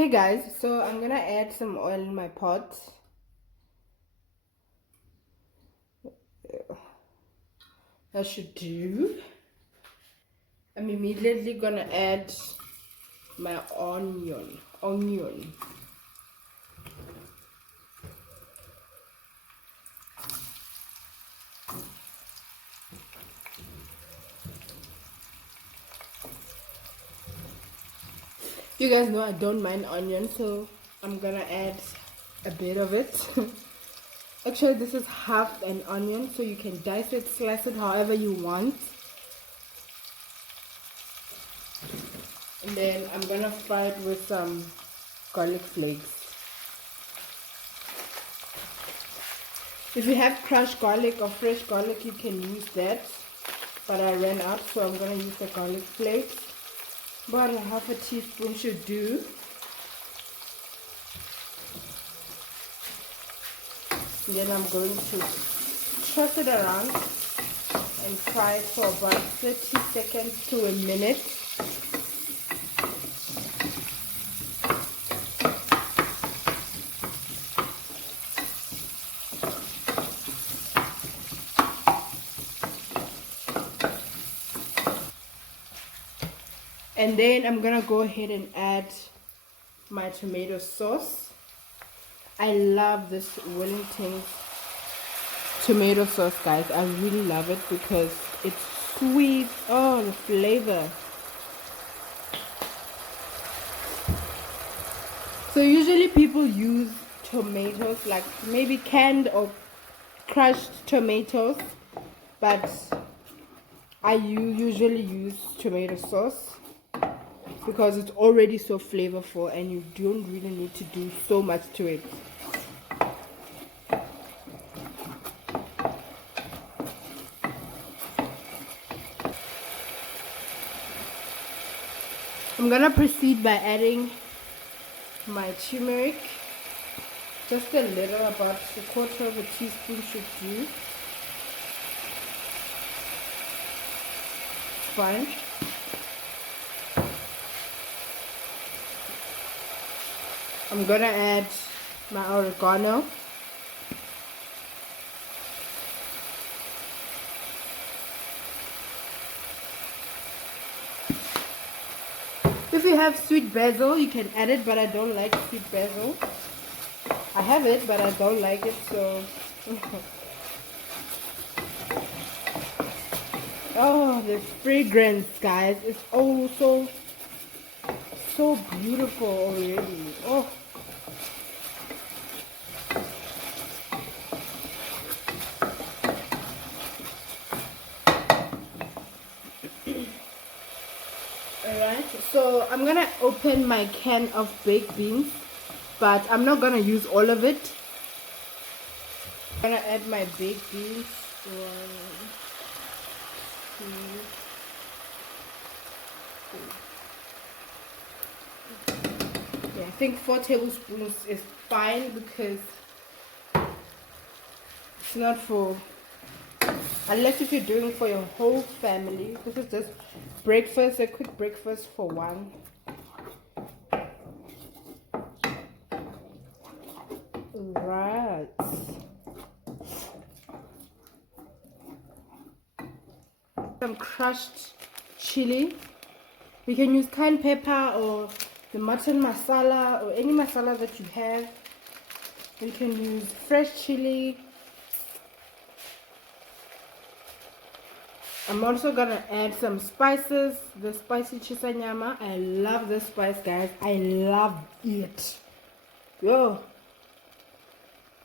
Hey guys, so I'm gonna add some oil in my pot. That should do. I'm immediately gonna add my onion. You guys know I don't mind onion, so I'm gonna add a bit of it. Actually, this is half an onion, so you can dice it, slice it however you want. And then I'm gonna fry it with some garlic flakes. If you have crushed garlic or fresh garlic, you can use that. But I ran out, so I'm gonna use the garlic flakes. About half a teaspoon should do. And then I'm going to toss it around and fry it for about 30 seconds to a minute. And then I'm gonna go ahead and add my tomato sauce. I love this Wellington tomato sauce, guys. I really love it because it's sweet. Oh, the flavor. So usually people use tomatoes, like maybe canned or crushed tomatoes, but I usually use tomato sauce because it's already so flavorful and you don't really need to do so much to it. I'm gonna proceed by adding my turmeric, just a little, about a quarter of a teaspoon should do. Fine. I'm gonna add my oregano. If you have sweet basil, you can add it, but I don't like sweet basil. I have it, but I don't like it, so... Oh, the fragrance, guys. It's oh so beautiful already. Oh. Alright, so I'm gonna open my can of baked beans, but I'm not gonna use all of it. I'm gonna add my baked beans. 1, 2, 3. Yeah, I think 4 tablespoons is fine because it's not for, unless if you're doing for your whole family. This is just breakfast, a quick breakfast for one. Right. Some crushed chili. You can use cayenne pepper or the mutton masala or any masala that you have. You can use fresh chili. I'm also gonna add some spices, the spicy Shisanyama. I love this spice, guys. I love it. Yo,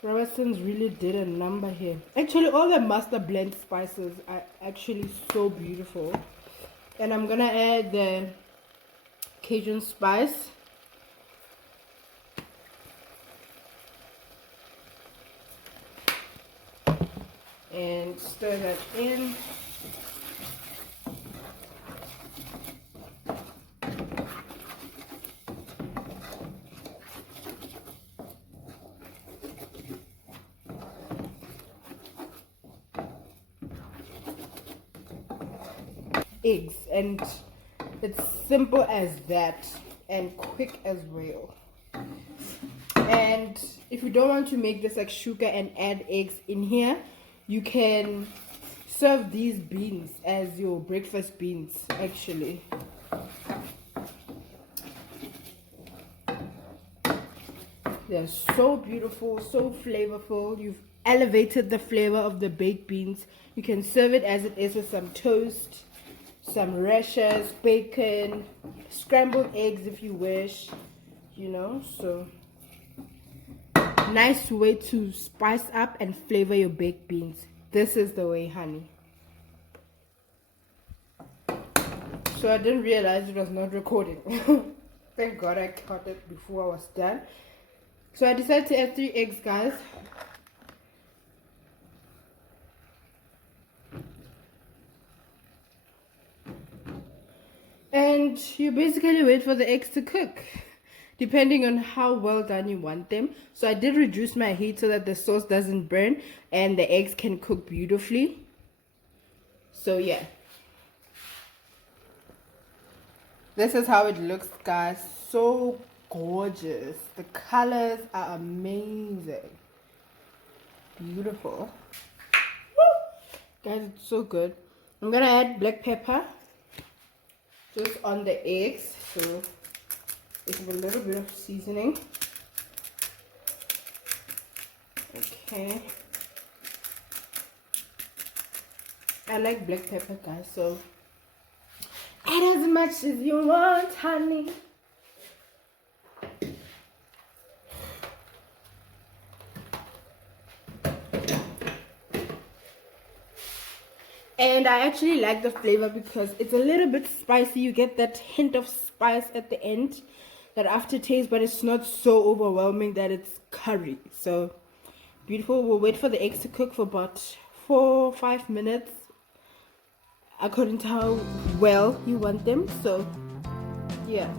Robertson's really did a number here. Actually, all the master blend spices are actually so beautiful. And I'm gonna add the Cajun Spice. And stir that in. Eggs, and it's simple as that and quick as well. And if you don't want to make this like shakshuka and add eggs in here, you can serve these beans as your breakfast beans actually. They're so beautiful, so flavorful. You've elevated the flavor of the baked beans. You can serve it as it is with some toast, some rashers, bacon, scrambled eggs if you wish, you know. So nice way to spice up and flavor your baked beans. This is the way, honey. So I didn't realize it was not recording. Thank God I caught it before I was done. So I decided to add 3 eggs, guys. And you basically wait for the eggs to cook, depending on how well done you want them. So I did reduce my heat so that the sauce doesn't burn and the eggs can cook beautifully. So yeah. This is how it looks, guys. So gorgeous. The colors are amazing. Beautiful. Woo! Guys, it's so good. I'm gonna add black pepper just on the eggs, so it's a little bit of seasoning. Okay. I like black pepper, guys, so add as much as you want, honey. And I actually like the flavor because it's a little bit spicy. You get that hint of spice at the end, that aftertaste, but it's not so overwhelming that it's curry. So beautiful. We'll wait for the eggs to cook for about 4-5 minutes according to how well you want them. So yeah.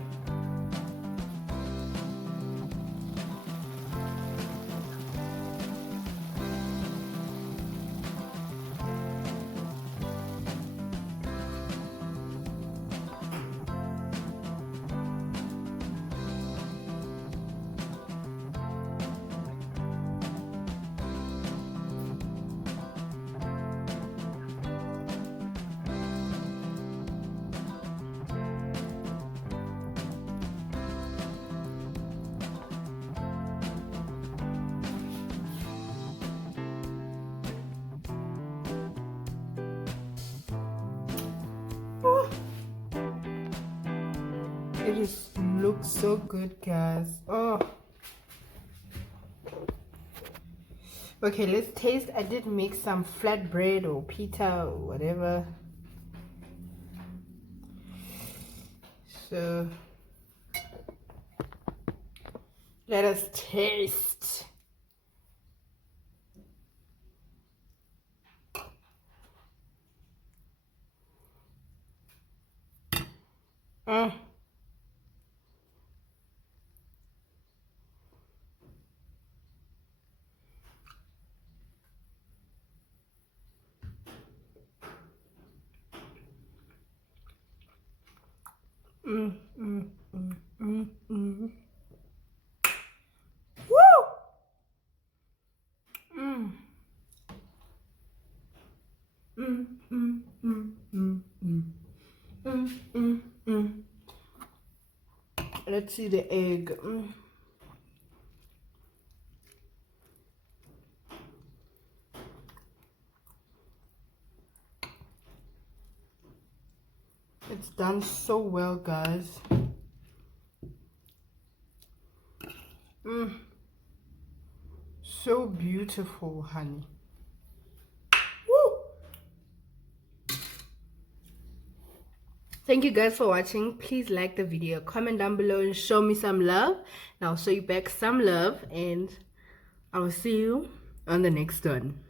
It just looks so good, guys. Oh. Okay, let's taste. I did make some flatbread or pita or whatever. So let us taste. Woo! Let's see the egg. It's done so well, guys. So beautiful, honey. Woo! Thank you guys for watching. Please like the video, comment down below and show me some love, and I'll show you back some love, and I will see you on the next one.